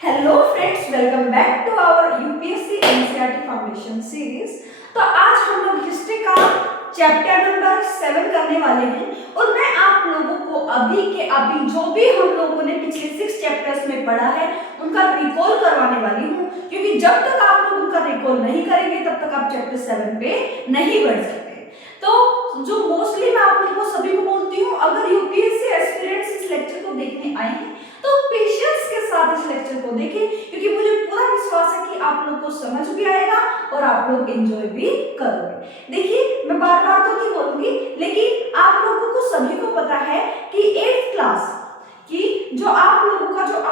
Hello friends, welcome back to our UPSC NCERT foundation series. तो आज हम लोग हिस्ट्री का चैप्टर नंबर 7 करने वाले हैं और मैं आप लोगों को अभी जो भी हम लोगों ने पिछले 6 चैप्टर्स में पढ़ा है उनका रिकॉल करवाने वाली हूँ, क्योंकि जब तक आप लोग उनका रिकॉल नहीं करेंगे तब तक आप चैप्टर 7 पे नहीं बढ़ सकते। तो जो मोस्टली मैं आप लोगों को सभी को बोलती हूँ, अगर यूपीएससी एस्पिरेंट्स इस लेक्चर को देखने आए हैं तो पेशेंस के साथ इस लेक्चर को देखें, क्योंकि मुझे पूरा विश्वास है कि आप लोग को समझ भी आएगा और आप लोग एंजॉय भी करोगे। देखिए, मैं बार बार तो नहीं बोलूंगी, लेकिन आप लोगों को सभी को पता है कि 8th क्लास की जो आप लोगों का जो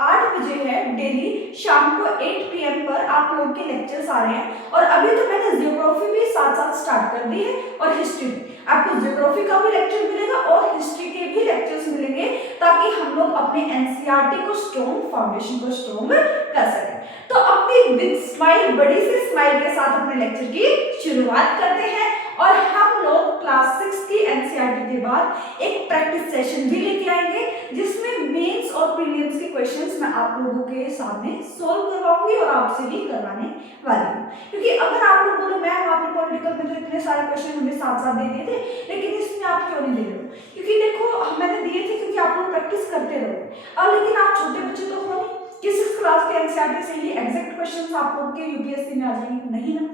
8 बजे है डेली शाम को 8 PM पर आप लोग के लेक्चर्स आ रहे हैं। और अभी तो मैंने ज्योग्राफी भी साथ साथ स्टार्ट कर दी है और हिस्ट्री भी। आपको ज्योग्राफी का भी लेक्चर मिलेगा और हिस्ट्री के भी लेक्चर्स मिलेंगे, ताकि हम लोग अपने एनसीईआरटी को स्ट्रॉन्ग, फाउंडेशन को स्ट्रॉन्ग कर सकें। तो अपनी बिग स्माइल, बड़ी सी स्माइल के साथ अपने लेक्चर की शुरुआत करते हैं। और हम लोग क्लास 6 की एनसीईआरटी के बाद एक प्रैक्टिस सेशन भी लेके आएंगे, जिसमें मेंस और प्रीलिम्स के क्वेश्चंस मैं आप लोगों के सामने सोल्व करवाऊंगी और आपसे भी करवाने वाली हूँ। क्योंकि अगर आप लोग बोलो मैम आपने पॉलिटिकल में तो इतने सारे क्वेश्चन हमें साथ साथ दे दिए थे, लेकिन इसमें आप क्यों नहीं दे रहे हो? क्योंकि देखो, मैंने दिए थे क्योंकि आप लोग प्रैक्टिस करते रहो। और लेकिन आप छोटे बच्चे तो हो नहीं कि 6th क्लास के एनसीईआरटी से ये एग्जैक्ट क्वेश्चंस आप लोग के यूपीएससी में आ जाएंगे, नहीं ना।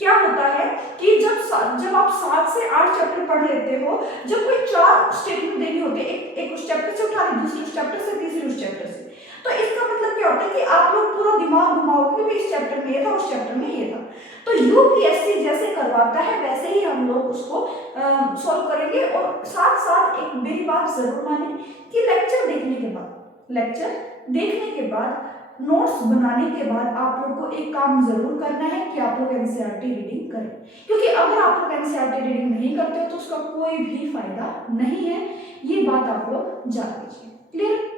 क्या होता है कि जब आप 7 से 8 चैप्टर पढ़ लेते हो, जब कोई 4 स्टेटमेंट देनी होती है, एक उस चैप्टर से उठा ली, दूसरी उस चैप्टर से, तीसरी उस चैप्टर से, तो इसका मतलब क्या होता है कि आप लोग पूरा दिमाग घुमाओगे कि इस चैप्टर में ये था, उस चैप्टर में ये था। तो यूपीएससी जैसे करवाता है वैसे ही हम लोग उसको सॉल्व करेंगे। और साथ साथ एक मेरी बात जरूर माने कि लेक्चर देखने के बाद नोट्स बनाने के बाद आप लोग को एक काम जरूर करना है कि आप लोग एनसीईआरटी रीडिंग करें, क्योंकि अगर आप लोग एनसीईआरटी रीडिंग नहीं करते हो तो उसका कोई भी फायदा नहीं है। ये बात आप लोग जान लीजिए, क्लियर?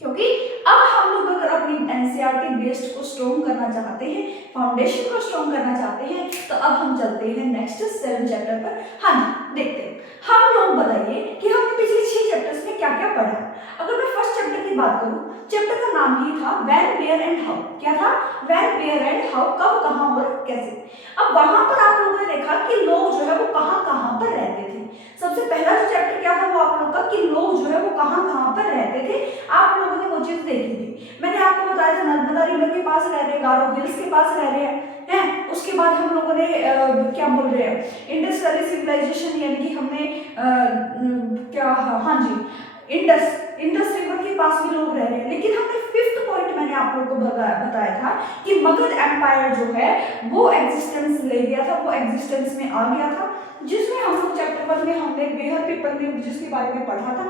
क्योंकि अब हम लोग अगर अपनी एनसीईआरटी बेस्ड को स्ट्रॉन्ग करना चाहते हैं, फाउंडेशन को स्ट्रॉन्ग करना चाहते हैं, तो अब हम चलते हैं नेक्स्ट 7 चैप्टर पर। हाँ जी, देखते हैं। हम लोग बताइए कि हमने पिछले 6 चैप्टर्स में क्या क्या पढ़ा है। अगर मैं फर्स्ट चैप्टर की बात करूं, चैप्टर का नाम ही था व्हेन, वेयर एंड हाउ। क्या था? व्हेन, वेयर एंड हाउ, कब, कहां और कैसे। अब वहां पर आप लोगों ने देखा कि लोग जो है वो कहां कहां पर रहते थे। सबसे पहला जो चैप्टर क्या था वो आप लोग का, कि लोग जो है वो कहां कहां पर रहते थे। आप लोगों ने वो चीज देखी थी। मैंने आपको बताया था नर्मदा रिवर के पास रह रहे, गारो हिल्स के पास रह रहे हैं। उसके बाद हम लोगों ने क्या बोल रहे हैं, इंडस वैली सिविलाइजेशन, यानी कि हमने क्या, हाँ जी, इंडस रिवर के पास भी लोग रह रहे हैं। लेकिन हमने 5th पॉइंट मैंने आप लोगों को बताया था कि मगध एम्पायर जो है वो एग्जिस्टेंस ले गया था, वो एग्जिस्टेंस में आ गया था, जिसमें हम लोग चैप्टर 1 में हमने बेहर पीपल जिसके बारे में पढ़ा था।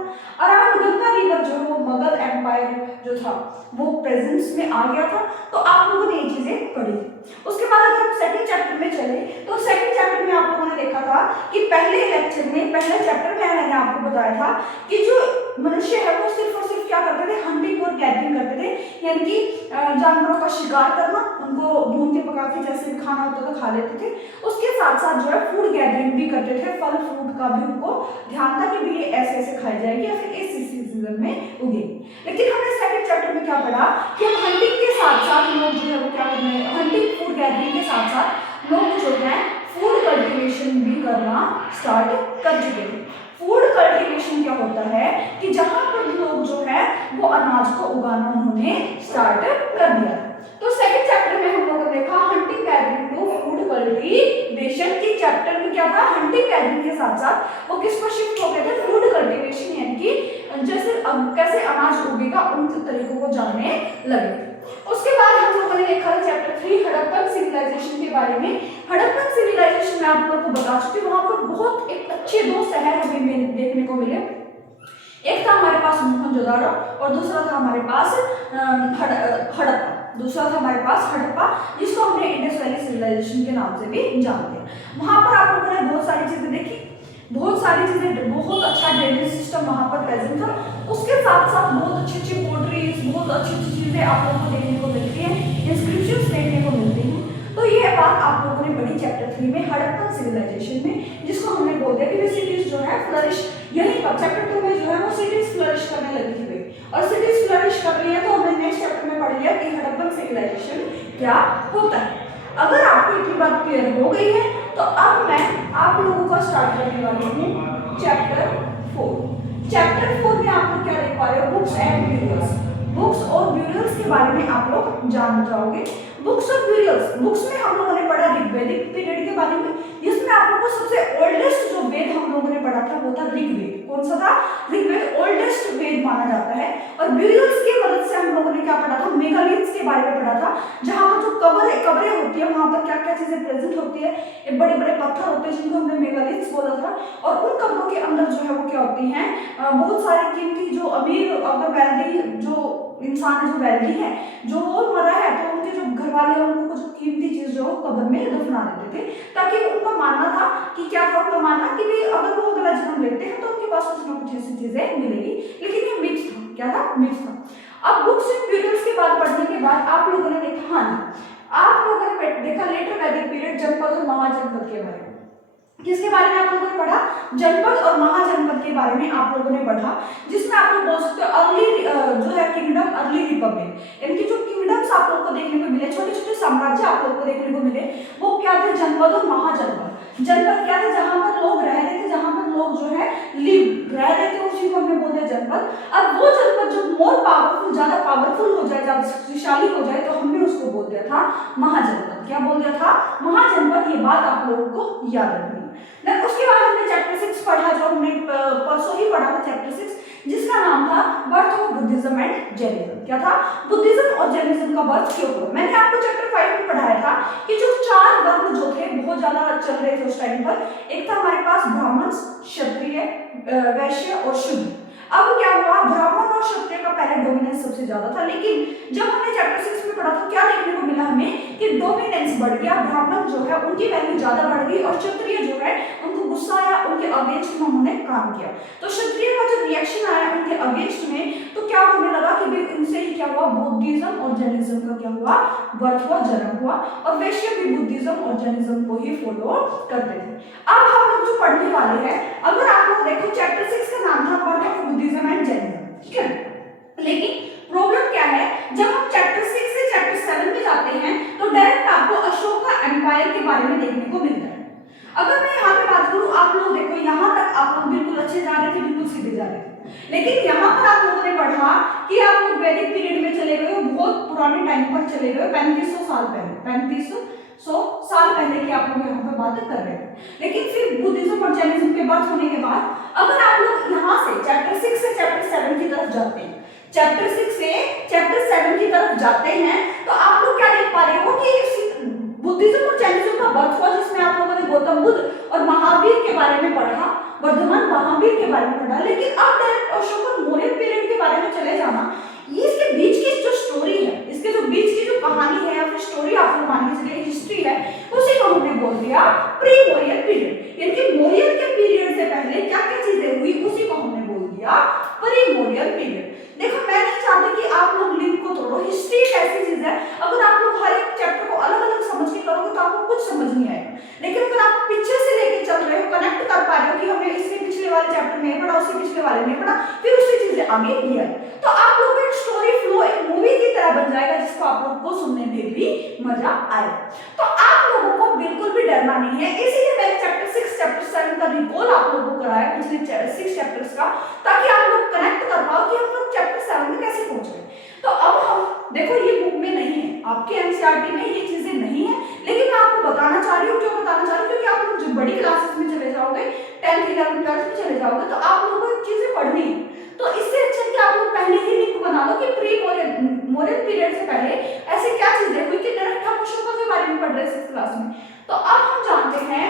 अराउंड गंगा रिवर जो है वो मगध एम्पायर जो था वो प्रेजेंस में आ गया था। तो आप लोगों ने ये चीजें पढ़ी। उसके बाद अगर हम सेकंड चैप्टर में चले तो सेकंड चैप्टर में आप लोगों ने देखा था कि पहले चैप्टर में मैंने आपको बताया था कि जो मनुष्य है वो सिर्फ और सिर्फ क्या करते थे, हंटिंग और गैदरिंग करते थे, यानी कि जानवरों का शिकार करना, उनको भून के पका के जैसे भी खाना होता था खा लेते थे। उसके साथ साथ जो है फूड गैदरिंग भी करते थे, फल फ्रूट का भी उनको ध्यान था कि भी ये ऐसे ऐसे खाई जाएगी या फिर इस सीजन में उगेगी। लेकिन हमने सेकंड चैप्टर में क्या पढ़ा कि हम हंटिंग के साथ साथ लोग जो है वो क्या करते हैं, हंटिंग फूड गैदरिंग के साथ साथ लोग जो है फूड कल्टीवेशन भी करना स्टार्ट कर चुके थे। फूड कल्टीवेशन क्या होता है कि जहां पर लोग जो है वो अनाज को उगाना उन्होंने स्टार्ट कर दिया। तो सेकंड चैप्टर में हम लोगों ने देखा hunting gathering to food cultivation की। चैप्टर में क्या था, हंटिंग गैदरिंग के साथ साथ वो किस पर शिफ्ट हो गए थे, फूड कल्टीवेशन, यानी कि जैसे कैसे अनाज उगेगा उन तरीकों को जानने लगे। उसके बाद हम लोगों ने देखा चैप्टर 3 हड़प्पन सिविलाइजेशन के बारे में। हड़प्पन सिविलाइजेशन में आप लोगों को बता चुकी हूं, वहां पर बहुत एक अच्छे 2 शहर हमें देखने को मिले। एक था हमारे पास मोहनजोदाड़ो और दूसरा था हमारे पास हड़प्पा, जिसको हमने इंडस वैली सिविलाइजेशन के नाम से भी जानते हैं। वहां पर आप लोगों ने बहुत सारी चीजें देखी, बहुत सारी चीजें, बहुत अच्छा ड्रेनेज सिस्टम वहां पर प्रेजेंट था। उसके साथ साथ बहुत अच्छी अच्छी पोट्रीज, बहुत अच्छी अच्छी चीजें आप लोगों को देखने को मिलती है, इंस्क्रिप्शंस देखने को मिलती हैं। तो ये बात आप लोगों ने पढ़ी चैप्टर 3 में हड़प्पन सिविलाइजेशन में, जिसको हमने बोल दिया कि सिटीज जो है फ्लरिश, यही पर चैप्टर 2 में जो है वो सिटीज फ्लरिश करने लगी थी। और सिटीज फ्लरिश कर रही है, तो हमने नेक्स्ट चैप्टर में पढ़ लिया कि हड़प्पन सिविलाइजेशन क्या होता है। अगर आपको इतनी बात क्लियर हो गई है तो अब मैं आप लोगों को स्टार्ट करने वाली हूँ चैप्टर 4। चैप्टर 4 में आप लोग क्या देख पा रहे हो, बुक्स एंड ब्यूरियल्स। बुक्स और ब्यूरियल्स के बारे में आप लोग जान जाओगे। बुक्स और ब्यूरियल्स, बुक्स में हम लोगों ने पढ़ा ऋग्वैदिक पीरियड के बारे में, जिसमें आप लोगों को सबसे ओल्डेस्ट जो वेद हम लोगों ने पढ़ा था वो था ऋग्वेद। कौन सा था? ऋग्वेद ओल्डेस्ट वेद माना जाता है। और ब्यूरियल्स की मदद से हम लोगों ने क्या पढ़ा था, मेगालिथ्स के बारे में पढ़ा था, जहां पर जो कब्रें होती है वहां पर क्या क्या चीजें प्रेजेंट होती है। एक बड़े बड़े पत्थर होते हैं जिनको हमने मेगालिथ्स बोला था, और उन कब्रों के अंदर जो है वो क्या होती हैं, बहुत सारे कीमती, जो अमीर अगर वेल्दी जो इंसान है, जो वेल्दी है, जो वो मरा है तो उनके जो घर वाले हैं उनको कुछ कीमती चीज जो कब्र में दफना देते थे, ताकि उनका मानना था कि क्या था, उनका मानना कि भाई अगर वो अगला जन्म लेते हैं तो उनके पास कुछ ना कुछ ऐसी चीजें मिलेगी। लेकिन ये मिथ था। क्या था? मिथ था। अब बुक्स एंड ब्यूरियल्स के बाद पढ़ने के बाद आप लोगों ने देखा, हाँ जी, आप लोगों ने देखा लेटर वैदिक पीरियड, जनपद और महाजनपद के बारे में। किसके बारे में आप लोगों ने पढ़ा? जनपद और महाजनपद के बारे में आप लोगों ने पढ़ा, जिसमें आप लोग बोल सकते हो अर्ली जो है किंगडम, अर्ली रिपब्लिक। इनकी जो किंगडम्स आप लोग को देखने को मिले, छोटे छोटे साम्राज्य आप लोग को देखने को मिले, वो क्या थे? जनपद और महाजनपद। जनपद क्या थे? जहां पर लोग रह रहे थे, जहां पर लोग जो है रह रहे थे, उसी को हमने बोल दिया जनपद। अब वो जनपद जो मोर पावरफुल, ज्यादा पावरफुल हो जाए, ज्यादा शक्तिशाली हो जाए, तो हमने उसको बोल दिया था महाजनपद। क्या बोल दिया था? महाजनपद। ये बात आप लोगों को याद रखनी है। देन उसके बाद हमने चैप्टर 6 पढ़ा, जो हमने परसों ही पढ़ा था, चैप्टर 6, जिसका नाम था birth of Buddhism and Jainism. क्या था? बुद्धिज्म और जैनिज्म का बर्थ क्यों हुआ। मैंने आपको चैप्टर 5 में पढ़ाया था कि जो 4 वर्ग जो थे बहुत ज्यादा चल रहे थे उस टाइम पर। एक था हमारे पास ब्राह्मण, क्षत्रिय, वैश्य और शूद्र। अब क्या हुआ, ब्राह्मण और क्षत्रिय का पहले डोमिनेंस सबसे ज्यादा था, लेकिन जब हमने चैप्टर 6 में पढ़ा तो क्या देखने को मिला हमें कि डोमिनेंस बढ़ गया। ब्राह्मण जो है उनकी वैल्यू ज्यादा बढ़ गई, और क्षत्रिय जो है उनको गुस्सा आया, उनके अगेंस्ट में उन्होंने काम किया। तो क्षत्रिय का जो रिएक्शन आया उनके अगेंस्ट में, तो क्या होने लगा कि भाई इनसे ही क्या हुआ, बुद्धिज्म और जैनिज्म का क्या हुआ, बर्थ हुआ, जन्म हुआ। और वैश्य भी बुद्धिज्म और जैनिज्म को ही फॉलो करते थे। अब हम लोग जो पढ़ने वाले हैं, अगर आप लोग देखो चैप्टर 6 का नाम था birth of Buddhism and Jainism, ठीक है। लेकिन प्रॉब्लम क्या है, जब हम चैप्टर 6 से चैप्टर 7 में जाते हैं तो डायरेक्ट आपको अशोका एम्पायर के बारे में देखने को मिलता है। अगर मैं यहाँ पे बात करूँ, आप लोग देखो यहाँ तक आप लोग बिल्कुल अच्छे जा रहे थे, बिल्कुल सीधे जा रहे थे, लेकिन यहाँ पर आप लोगों ने पढ़ा कि आप लोग वैदिक पीरियड में चले गए हो, बहुत पुराने टाइम पर चले गए, 3500 साल पहले, 3500 साल पहले की आप लोग यहाँ पर बात कर रहे थे। लेकिन फिर बुद्धिज्म और जैनिज्म के बर्थ होने के बाद अगर आप लोग यहाँ से चैप्टर 6 से चैप्टर 7 की तरफ जाते हैं, चैप्टर 6 से चैप्टर 7 की तरफ जाते हैं, तो आप लोग क्या देख पा रहे हो कि बुद्धिज्म और जैनिज्म का बर्थ हुआ, जिसमें आप लोगों ने गौतम बुद्ध और महावीर के बारे में पढ़ा, वर्धमान महावीर के बारे में पढ़ा। लेकिन अब डायरेक्ट अशोक मौर्य पीरियड के बारे में चले जाना, इसके बीच की जो स्टोरी है, इसके जो बीच की जो कहानी है या फिर स्टोरी आप लोग मान के चलिए हिस्ट्री है, उसी को हमने बोल दिया प्री मौर्य पीरियड। यानी कि मौर्य के पीरियड से पहले क्या क्या चीजें हुई उसी को हमने बोल दिया प्री मौर्य पीरियड। देखो मैं नहीं चाहती कि आप लोग लिंक को तोड़ो, हिस्ट्री एक ऐसी चीज है, अगर आप लोग हर एक चैप्टर को अलग अलग समझ के करोगे तो आपको कुछ समझ नहीं आएगा। लेकिन अगर आप पीछे से लेके चल रहे हो, कनेक्ट कर पा रहे हो कि हमने इसके पिछले वाले चैप्टर में पढ़ा, उसके पिछले वाले में पढ़ा, फिर उससे चीजें आगे लिया, तो आप लोग एक स्टोरी फ्लो, एक मूवी की तरह बन जाएगा, जिसको आप लोग को सुनने में भी मजा आएगा। तो आप लोगों को बिल्कुल भी डरना नहीं है, इसीलिए मैंने चैप्टर 6 चैप्टर 7 का रिकॉल आप लोगों को कराया, पिछले 6 चैप्टर्स का, ताकि आप लोग कनेक्ट कर पाओ कि हम लोग चैप्टर 7 में कैसे पहुंच गए। तो अब हम देखो ये बुक में नहीं है, आपके एनसीईआरटी में ये चीजें नहीं है, लेकिन मैं आपको बताना चाह रही हूँ, क्यों बताना चाह रही हूँ, क्योंकि आप लोग जब बड़ी क्लासेस में चले जाओगे, 10th 11th 12th में चले जाओगे, तो आप लोगों को चीजें पढ़नी है। तो इससे अच्छा कि आप लोग पहले ही लिंक बना लो कि प्री मौर्य पीरियड से पहले ऐसे क्या चीजें हुई कि डायरेक्ट हम अशोका के बारे में पढ़ रहे हैं 6th क्लास में। तो अब हम जानते हैं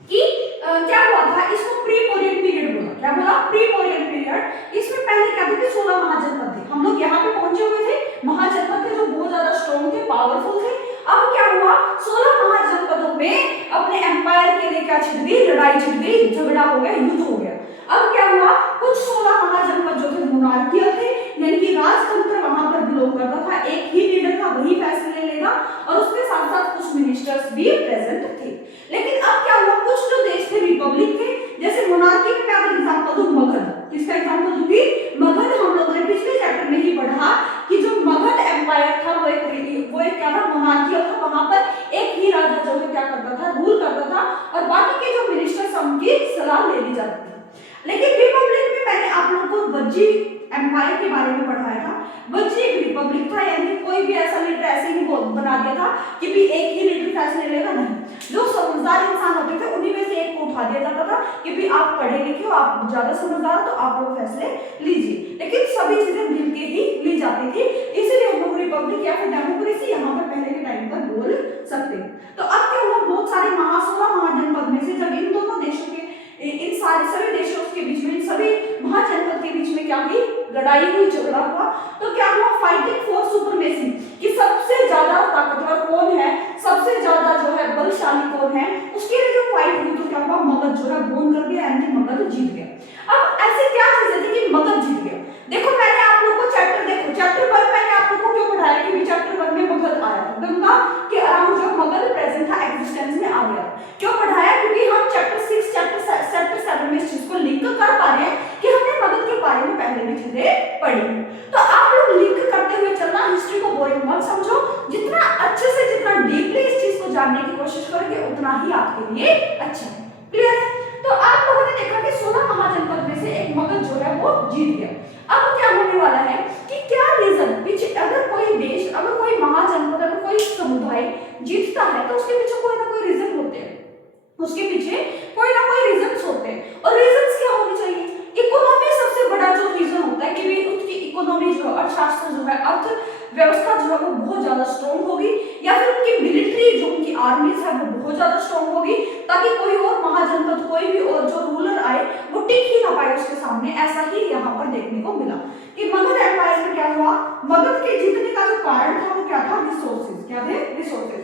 कि क्या हुआ था, इसको प्री मौर्य पीरियड बोला। क्या बोला? Pre Maurya period. इसमें पहले क्या थे? 16 महाजनपद थे। हम लोग यहाँ पे पहुंचे हुए थे, महाजनपद थे जो बहुत ज्यादा स्ट्रॉन्ग थे, पावरफुल थे। अब क्या हुआ, 16 महाजनपदों में अपने एम्पायर के लिए क्या छिड़ गई, लड़ाई छिड़ गई, झगड़ा हो गया, युद्ध हो गया। अब क्या हुआ, कुछ 16 महाजनपद जो थे मोनार्कियल थे, यानी कि राजतंत्र वहां पर बिलोंग करता था, एक ही लीडर था, वही फैसले लेगा, और उसके साथ साथ कुछ मिनिस्टर्स भी प्रेजेंट थे। लेकिन अब क्या हुआ, कुछ जो देश थे रिपब्लिक थे, जैसे मोनार्की में मैं अगर एग्जांपल दूं मगध, किसका एग्जांपल दूंगी? मगध हम लोगों ने पिछले सजा ले ली जाती थी। लेकिन रिपब्लिक में मैंने आप लोगों को वज्जी एम्पायर के बारे में पढ़ाया था। वज्जी एक रिपब्लिक था, यानी कोई भी ऐसा लीडर ऐसे ही बना दिया था कि भी एक ही लीडर फैसले लेगा, नहीं, जो समझदार इंसान होते थे उन्हीं में से एक को उठा दिया जाता था कि भी आप पढ़े लिखे हो, आप ज्यादा समझदार हो, तो आप लोग फैसले लीजिए। लेकिन सभी चीजें मिलके ही ली जाती थी, इसीलिए हम लोग रिपब्लिक या फिर डेमोक्रेसी यहाँ पर पहले के टाइम पर बोल सकते हैं। तो अब क्या हुआ, बहुत सारे 16 महाजनपद में से जब इन दोनों देशों के इन सारे सभी देशों के बीच में, इन सभी महाजनपद के बीच में क्या हुई, लड़ाई हुई, झगड़ा हुआ, तो क्या हुआ, फाइटिंग फॉर सुप्रीमेसी कि सबसे ज्यादा ताकतवर कौन है, सबसे ज्यादा जो है बलशाली कौन है, उसके लिए जो फाइट हुई, तो क्या हुआ, मगध जो है बोन कर दिया, यानी मगध जीत गया। अब ऐसी क्या चीजें थी कि मगध जीत गया? देखो मैंने आप लोगों को चैप्टर 1 मैंने आप लोगों को क्यों पढ़ाया कि चैप्टर 1 में मगध आया था, गंगा के अराउंड जो मगध प्रेजेंट था, एग्जिस्टेंस में आ गया। क्यों पढ़ाया? क्योंकि हम चैप्टर 6 चैप्टर 7 में इस चीज को लिंक कर पा रहे हैं कि हमने मगध के बारे में पहले भी चीजें पढ़ी। तो आप लोग लिंक करते हुए चलना, हिस्ट्री को बोरिंग मत समझो, जितना अच्छे से जितना डीपली इस चीज को जानने की कोशिश करोगे उतना ही आपके लिए अच्छा है। क्लियर है? तो आप लोगों ने देखा कि 16 महाजनपद में से एक मगध जो है वो जीत गया। अब क्या होने वाला है कि क्या रीजन पीछे, अगर कोई देश, अगर कोई महाजनपद, अगर कोई समुदाय जीतता है तो उसके पीछे कोई ना कोई रीजन होते हैं, उसके पीछे कोई ना कोई रीजंस होते हैं। और रीजंस क्या होने चाहिए? इकोनॉमी सबसे बड़ा जो रीजन होता है कि भी उसकी इकोनॉमी जो है, अर्थशास्त्र जो है, अर्थव्यवस्था जो है वो बहुत ज्यादा स्ट्रॉन्ग होगी, या फिर उनकी मिलिट्री जो उनकी आर्मीज है वो बहुत ज्यादा स्ट्रॉन्ग होगी, ताकि कोई और महाजनपद, कोई भी और जो रूलर आए वो टिक ही ना पाए उसके सामने। ऐसा ही यहाँ पर देखने को मिला कि मगध एम्पायर में क्या हुआ, मगध के जीतने का जो कारण था वो क्या था, रिसोर्सेज। क्या थे? रिसोर्सेज।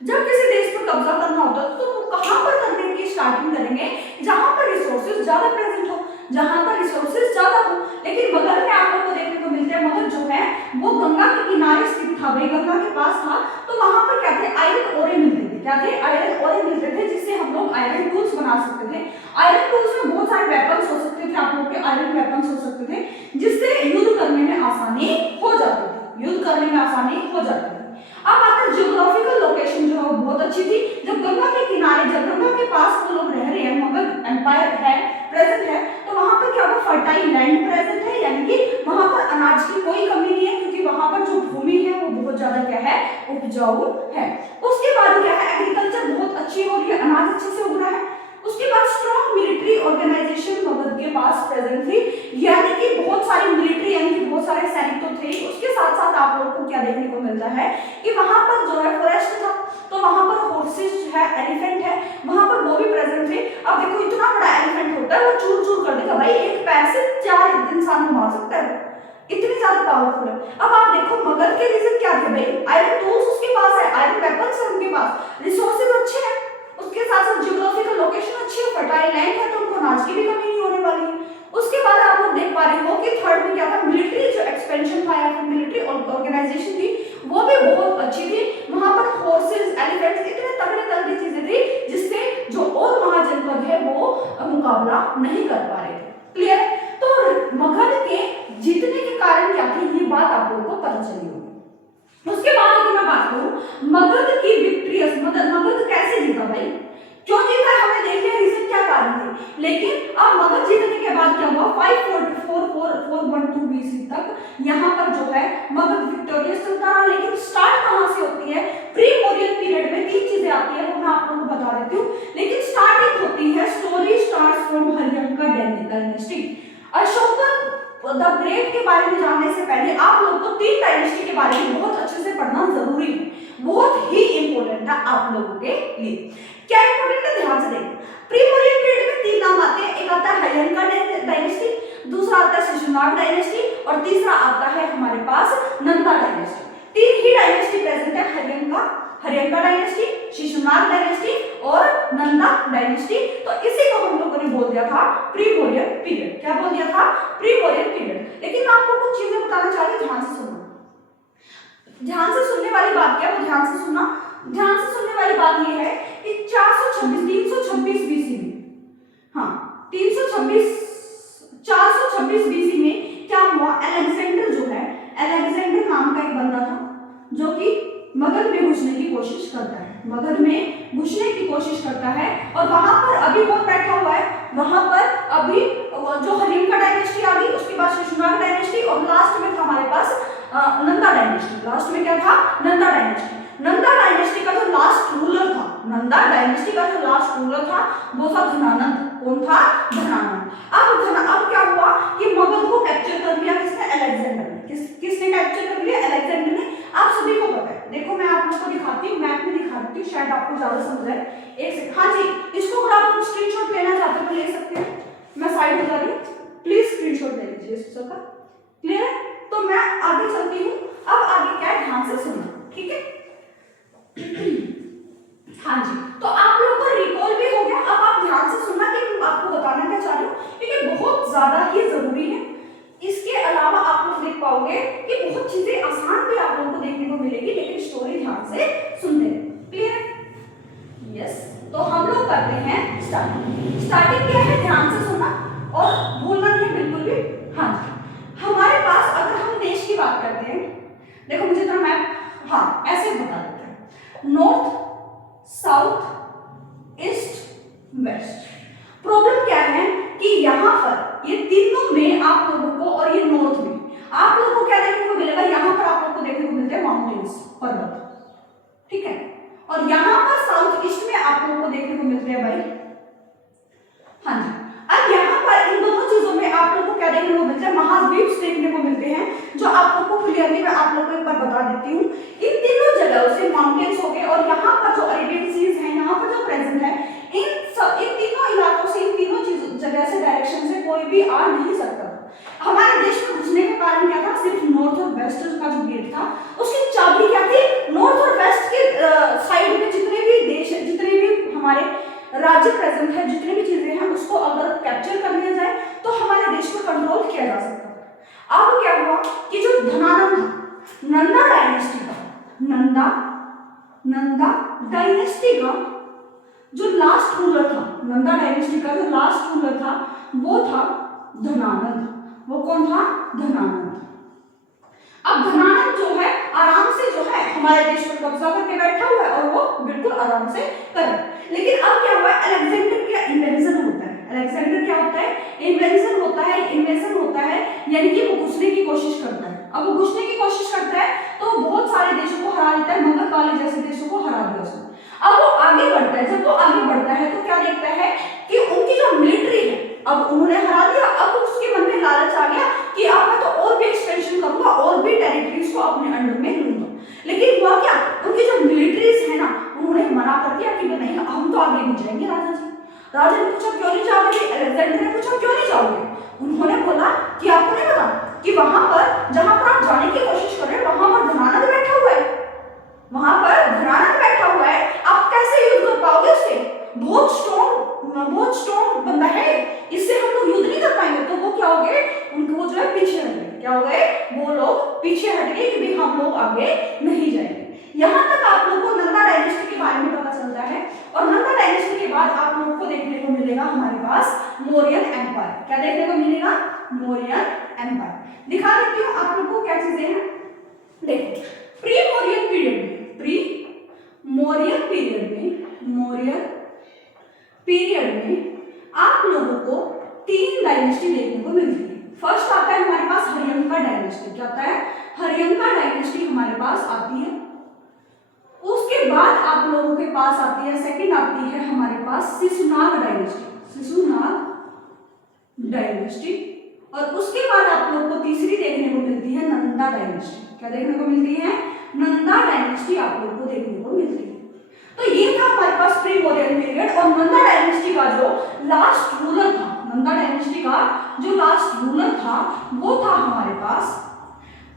जब किसी देश पर कब्जा करना होता है तो वो कहां पर करने की स्टार्टिंग करेंगे, जहां पर रिसोर्सेज ज्यादा प्रेजेंट हो, जहां पर रिसोर्सेज ज्यादा हो। लेकिन मगध में आप लोगों को देखने को मिलते हैं, मगध जो है वो गंगा के किनारे स्थित था, भाई गंगा के पास था, तो वहां पर क्या थे, आयरन ओरे मिलते थे। क्या थे? आयरन ओरे मिलते थे, जिससे हम लोग आयरन टूल्स बना सकते थे। आयरन टूल्स में बहुत सारे वेपन्स हो सकते थे, आप लोग के आयरन वेपन्स हो सकते थे, जिससे युद्ध करने में आसानी हो जाती थी, युद्ध करने में आसानी हो जाती थी। अब आता है जियोग्राफिकल लोकेशन जो है बहुत अच्छी थी, जब गंगा के किनारे, जब गंगा के पास वो लोग रह रहे हैं, मगध एम्पायर है प्रेजेंट है, तो वहां पर क्या हुआ, फर्टाइल लैंड प्रेजेंट है, यानी कि वहां पर अनाज की कोई कमी नहीं है, क्योंकि वहां पर जो भूमि है वो बहुत ज्यादा क्या है, उपजाऊ है। उसके बाद क्या है, एग्रीकल्चर बहुत अच्छी हो रही है, अनाज अच्छे से उग रहा है। उसके बाद स्ट्रॉन्ग मिलिट्री ऑर्गेनाइजेशन मगध के पास प्रेजेंट थी, यानी कि बहुत सारी मिलिट्री, यानी कि बहुत सारे सैनिक तो थे। उसके साथ साथ आप लोगों को क्या देखने को मिलता है कि वहां पर जो है फॉरेस्ट था, तो वहां पर हॉर्सेस है, एलिफेंट है, वहां पर वो भी प्रेजेंट थे। अब देखो इतना बड़ा एलिफेंट होता है, वो चूर चूर कर देगा भाई, एक पैर से 4 इंसान को मार सकता है, इतनी ज्यादा पावरफुल है। अब आप देखो मगध के रीजन क्या थे भाई, आयरन टूल्स उसके पास है, आयरन वेपन्स है उनके पास, रिसोर्सेज अच्छे हैं, उसके साथ साथ जियोग्राफिकल लोकेशन अच्छी है, फर्टाइल लैंड है, तो उनको अनाज की भी कमी नहीं होने वाली है। उसके बाद आप लोग देख पा रहे हो कि थर्ड में क्या था, मिलिट्री जो एक्सपेंशन था या फिर मिलिट्री ऑर्गेनाइजेशन थी वो भी बहुत अच्छी थी। वहां पर हॉर्सेस, एलिफेंट्स, इतने तगड़े तगड़ी चीजें थी जिससे जो और महाजनपद है वो मुकाबला नहीं कर पा रहे थे। क्लियर? तो मगध के जीतने के कारण क्या थे, ये बात आप लोगों को पता चली होगी। उसके बाद अगर मैं बात करूं मगध की विक्ट्रियस, मगध कैसे जीता भाई, क्यों जीता है, हमने देख लिया रीजन क्या कारण थे। लेकिन अब मगध जीतने के बाद क्या हुआ, 544 BC तक यहाँ पर जो है मगध विक्टोरियस चलता रहा। लेकिन स्टार्ट कहां से होती है, प्री मौर्यन पीरियड में 3 चीजें आती है, वो मैं आप लोगों को बता देती हूँ। लेकिन स्टार्टिंग होती है, story starts from Haryanka dynasty. Ashokan the great के बारे में जानने से पहले आप लोगों को 3 डायनेस्टी के बारे में बहुत अच्छे से पढ़ना जरूरी है, बहुत ही इंपॉर्टेंट है आप लोगों के लिए। क्या इंपॉर्टेंट है, ध्यान से देखो। प्री मौर्यन पीरियड में 3 नाम आते हैं, एक आता है हर्यंका डायनेस्टी, दूसरा आता है शिशुनाग डायनेस्टी और तीसरा आता है हमारे पास नंदा डायनेस्टी। 3 ही डायनेस्टी प्रेजेंट है, हर्यंका डायनेस्टी, शिशुनाग डायनेस्टी और नंदा डायनेस्टी। तो इसी को हम लोगों ने बोल दिया था प्री मौर्यन पीरियड। क्या बोल दिया था, प्री मौर्यन पीरियड। लेकिन मैं आपको कुछ चीजें बताना चाह रही हूं, ध्यान से सुनना। ध्यान से सुनने वाली बात क्या है, वो ध्यान से सुनना। ध्यान से सुनने वाली बात ये है कि 326 बीसी में, हाँ 426 बीसी में क्या हुआ, अलेक्जेंडर जो है, अलेक्जेंडर नाम का एक बंदा था जो कि मगध में घुसने की कोशिश करता है, मगध में घुसने की कोशिश करता है। और वहां पर अभी कौन बैठा हुआ है, वहां पर अभी जो हरियंका डायनेस्टी आ गई, उसके बाद शिशुनाग डायनेस्टी, और लास्ट में था हमारे पास नंदा डायनेस्टी। लास्ट में क्या था, नंदा डायनेस्टी। नंदा डायनेस्टी का जो लास्ट रूलर था, नंदा डायनेस्टी का जो लास्ट रूलर था वो था धनानंद। कौन था, धनानंद। अब क्या हुआ कि मगध को कैप्चर कर लिया किसने, अलेक्जेंडर ने। किसने कैप्चर कर लिया, अलेक्जेंडर ने। आप सभी को पता है, देखो मैं आप लोगों को दिखाती हूँ, मैप में दिखा देती हूँ, शायद आपको ज्यादा समझ आए। एक सेकंड, हाँ जी, इसको अगर आप स्क्रीनशॉट लेना चाहते हो तो ले सकते हैं। मैं साइड हो जा रही हूँ, प्लीज स्क्रीनशॉट ले लीजिए इस सबका। क्लियर है, तो मैं आगे चलती हूँ। अब आगे क्या है, ध्यान से सुनना, ठीक है। हाँ जी, तो आप लोगों को रिकॉल भी हो गया। अब आप ध्यान से सुनना कि मैं आपको बताना क्या चाह रही हूँ, क्योंकि बहुत ज्यादा ही जरूरी है। इसके अलावा आप लोग देख पाओगे कि बहुत चीजें आसान भी आप लोगों को देखने को मिलेगी, लेकिन स्टोरी ध्यान से सुनते हैं। क्लियर है, यस। तो हम लोग करते हैं स्टार्टिंग। स्टार्टिंग क्या है, ध्यान से सुनना और भूलना नहीं बिल्कुल भी। हाँ जी, हमारे पास अगर हम देश की बात करते हैं, देखो मुझे थोड़ा मैप, हाँ ऐसे बता देते हैं, north, south, east, west. Problem क्या है कि यहाँ पर ये तीनों में आप लोगों को, और ये नॉर्थ में आप लोगों को क्या देखने को मिलेगा, यहाँ पर आप लोगों को देखने को मिलते हैं माउंटेन्स, पर्वत, ठीक है। और यहाँ पर साउथ ईस्ट में आप लोगों को देखने को मिलते हैं भाई, हाँ जी। अब यहाँ पर इन दोनों चीजों में आप लोगों को क्या देखने को मिलते हैं, महाद्वीप देखने को मिलते हैं, जो आप लोगों को क्लियरली मैं आप लोगों को एक बार बता देती हूँ। इन तीनों जगहों से माउंटेन्स हो गए, और यहाँ पर जो अरेबियन सीज है, यहाँ पर जो प्रेजेंट है, इन तीनों इलाकों से, इन तीनों जगह से, डायरेक्शन से कोई भी आ नहीं सकता। हमारे देश में घुसने का कारण क्या था, सिर्फ नॉर्थ और वेस्ट का जो गेट था, उसकी चाबी क्या थी, नॉर्थ और वेस्ट के साइड में जितने भी देश, जितने भी हमारे राज्य प्रेजेंट है, जितनी भी चीजें हैं, उसको अगर कैप्चर कर लिया जाए तो हमारे देश को कंट्रोल किया जा सकता है। अब क्या हुआ कि जो धनानंद था, नंदा डायनेस्टी का, नंदा डायनेस्टी का जो लास्ट रूलर था, नंदा डायनेस्टी का जो लास्ट रूलर था वो था धनानंद। वो कौन था, धनानंद। अब धनानंद जो है आराम से जो है हमारे देश पर कब्जा करके बैठा हुआ है, और वो बिल्कुल आराम से कर रहा है। लेकिन अब क्या हुआ, अलेक्जेंडर का इन्वेंशन होता है। अलेक्जेंडर क्या होता है, इन्वेंशन होता है, इन्वेंशन होता है, यानी कि वो घुसने की कोशिश करता है। अब वो घुसने की कोशिश करता है तो बहुत सारे देशों को हरा देता है, मगध वाले जैसे देशों को हरा दिया उसने। अब वो आगे बढ़ता है, जब वो आगे बढ़ता है तो क्या देखता है कि उनकी जो मिलिट्री है, अब उन्होंने हरा दिया, अब उसके मन में लालच आ गया कि अब मैं तो और भी एक्सपेंशन करूंगा, और भी टेरिटरीज को अपने अंडर में लूंगा। लेकिन हुआ क्या, उनकी जो मिलिट्रीज है ना, उन्होंने मना कर दिया कि नहीं, हम तो आगे नहीं जाएंगे। राजा ने पूछा क्यों नहीं जाओगे, अलेक्जेंडर ने पूछा क्यों नहीं जाओगे। उन्होंने बोला कि आपको नहीं पता कि वहां पर जहां पर आप जाने की कोशिश कर रहे हैं, वहां पर धनानंद बैठा हुआ है, वहां पर धनानंद बैठा हुआ है, आप कैसे युद्ध कर पाओगे उससे, बहुत स्ट्रॉन्ग बंदा है, इससे हम लोग युद्ध नहीं कर पाएंगे। तो वो क्या हो गए, उनको जो है पीछे हट गए। क्या हो गए, वो लोग पीछे हट गए कि हम लोग आगे नहीं जाएंगे। यहाँ तक आप लोगों को नंदा डायनेस्टी के बारे में पता चलता है। और नंदा डायनेस्टी के बाद आप लोगों को देखने को मिलेगा हमारे पास मौर्यन एम्पायर। क्या देखने को मिलेगा, मौर्यन एम्पायर। दिखा देती हूँ आप लोगों को क्या चीजें हैं। देखो, प्री मौर्यन पीरियड में आप लोगों को 3 डायनेस्टी देखने को मिलती है। फर्स्ट आता है हमारे पास हरियंका डायनेस्टी। क्या आता है, हरियंका डायनेस्टी हमारे पास आती है। उसके बाद आप लोगों के पास आती है, सेकंड आती है हमारे पास शिशुनाग डायनेस्टी। और उसके बाद आप लोगों को तीसरी देखने को मिलती है नंदा डायनेस्टी। क्या देखने को मिलती है, नंदा डायनेस्टी आप लोगों को देखने को मिलती है। तो ये था हमारे पास प्री मौर्यन पीरियड। और नंदा डायनेस्टी का जो लास्ट रूलर था, वो था हमारे पास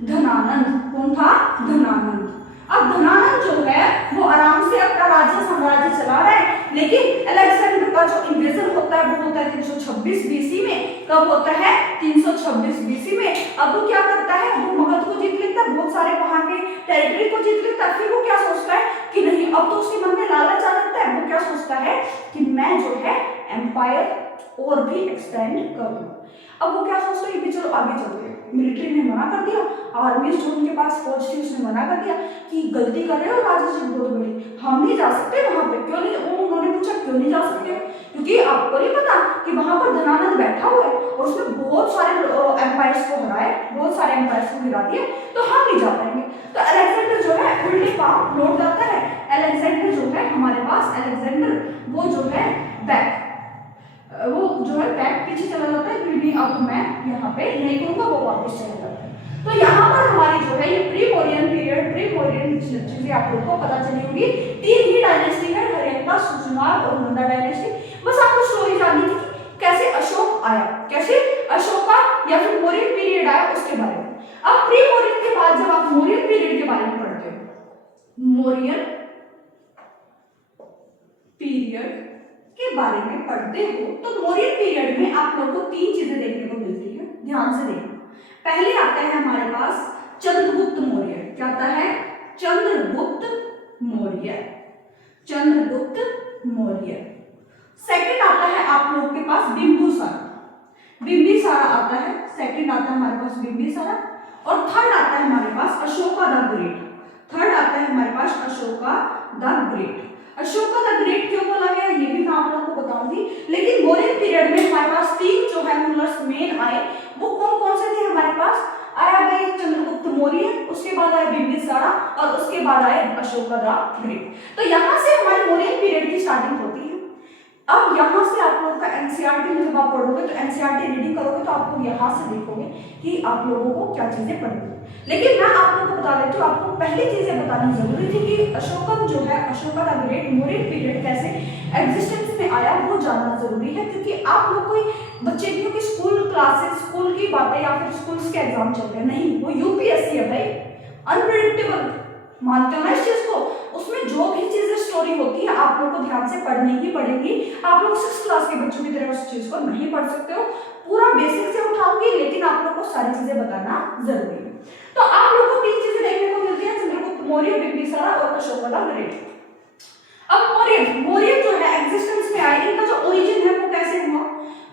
धनानंद। कौन था, धनानंद। अब धनानंद जो है वो आराम से अपना साम्राज्य चला रहा है, लेकिन अलेक्जेंडर का जो इन्वेजन होता है वो होता है 326 बीसी में। कब होता है, 326 बीसी में। अब वो क्या करता है, वो मगध को जीत लेता है, बहुत सारे वहां के टेरिटरी को जीत लेता है। फिर वो क्या सोचता है कि नहीं, अब तो उसके मन में लालच आ जाता है। वो क्या सोचता है कि मैं जो है एम्पायर और भी एक्सपेंड करूंगा। अब वो क्या सोचते हैं कि चलो आगे चलते हैं, मिलिट्री ने मना कर दिया, आर्मी जो उनके पास फौज थी उसने मना कर दिया कि गलती कर रहे हो राजा जी बहुत बड़ी, हम नहीं जा सकते वहां पे। क्यों नहीं? उन्होंने पूछा क्यों नहीं जा सकते? क्योंकि आपको नहीं पता कि वहां पर धनानंद बैठा हुआ है और उसने बहुत सारे एम्पायर्स को हराए, बहुत सारे एम्पायर्स को गिरा दिए, तो हम नहीं जा पाएंगे। तो अलेक्जेंडर जो है उल्टे पांव लौट जाता है। अलेक्जेंडर जो है हमारे पास, अलेक्जेंडर वो जो है बैक, वो जो है बैक पीछे चला जाता है क्योंकि अब मैं यहाँ पे नहीं करूंगा, वो वापस चला जाता है। तो यहाँ पर हमारी जो है ये pre Mauryan period, pre Mauryan चीजें आप लोगों को पता चली होगी। 3 ही डायनेस्टी है, हर्यंका, सुसुनार और नंदा डायनेस्टी। बस आपको स्टोरी जाननी थी कि कैसे अशोक आया, कैसे अशोका या फिर मौर्यन पीरियड आया उसके बारे में। अब प्री मौर्यन के बाद जब आप मौर्यन पीरियड के बारे में पढ़ते हो, मौर्यन पीरियड के बारे में पढ़ते हो, तो मौर्यन पीरियड में आप लोगों को 3 चीजें देखने को मिलती है, ध्यान से देखना। पहले आता है हमारे पास चंद्रगुप्त मौर्य। क्या आता है? चंद्रगुप्त मौर्य, चंद्रगुप्त मौर्य। सेकंड आता है आप लोगों के पास बिंदुसार, बिंबिसारा आता है। सेकंड आता है हमारे पास बिंबिसारा। और थर्ड आता है हमारे पास अशोका द ग्रेट। थर्ड आता है हमारे पास Ashoka the great. Ashoka the great क्यों बोला गया ये भी मैं आप लोगों को बताऊंगी। लेकिन मौर्यन पीरियड में हमारे पास 3 जो है रूलर्स मेन आए, वो कौन कौन से थे हमारे पास? आया भाई चंद्रगुप्त मौर्य, उसके बाद आया बिंबिसारा और उसके बाद आया अशोका द ग्रेट। तो यहाँ से हमारे मौर्यन पीरियड की स्टार्टिंग होती है। अब यहाँ से आप लोगों का एनसीईआरटी में जब आप पढ़ोगे तो एनसीईआरटी रीडिंग करोगे तो आपको यहाँ से देखोगे कि आप लोगों को क्या चीजें पढ़नी है। लेकिन मैं आप लोगों को बता देती हूँ, आपको पहली चीजें बतानी जरूरी थी कि अशोकन जो है, Ashoka the great Mauryan period कैसे एग्जिस्टेंस में आया वो जानना जरूरी है। क्योंकि आप लोग कोई बच्चे क्योंकि स्कूल क्लासेस, स्कूल की बातें या फिर स्कूल्स के एग्जाम चल रहे हैं, नहीं, वो यूपीएससी है भाई, अनप्रेडिक्टेबल, मानते हो ना इस चीज को। उसमें जो भी चीजें स्टोरी होती है आप लोग को ध्यान से पढ़नी ही पड़ेगी। आप लोग 6th क्लास के बच्चों की तरह उस चीज को नहीं पढ़ सकते हो, पूरा बेसिक से उठाऊंगी, लेकिन आप लोग को सारी चीजें बताना जरूरी है। तो आप लोग को 3 चीजें देखने को मिलती है, चंद्रगुप्त मौर्य, बिंबिसारा और अशोका द ग्रेट। अब मौर्य जो है एग्जिस्टेंस में आए, इनका जो ओरिजिन है वो कैसे हुआ?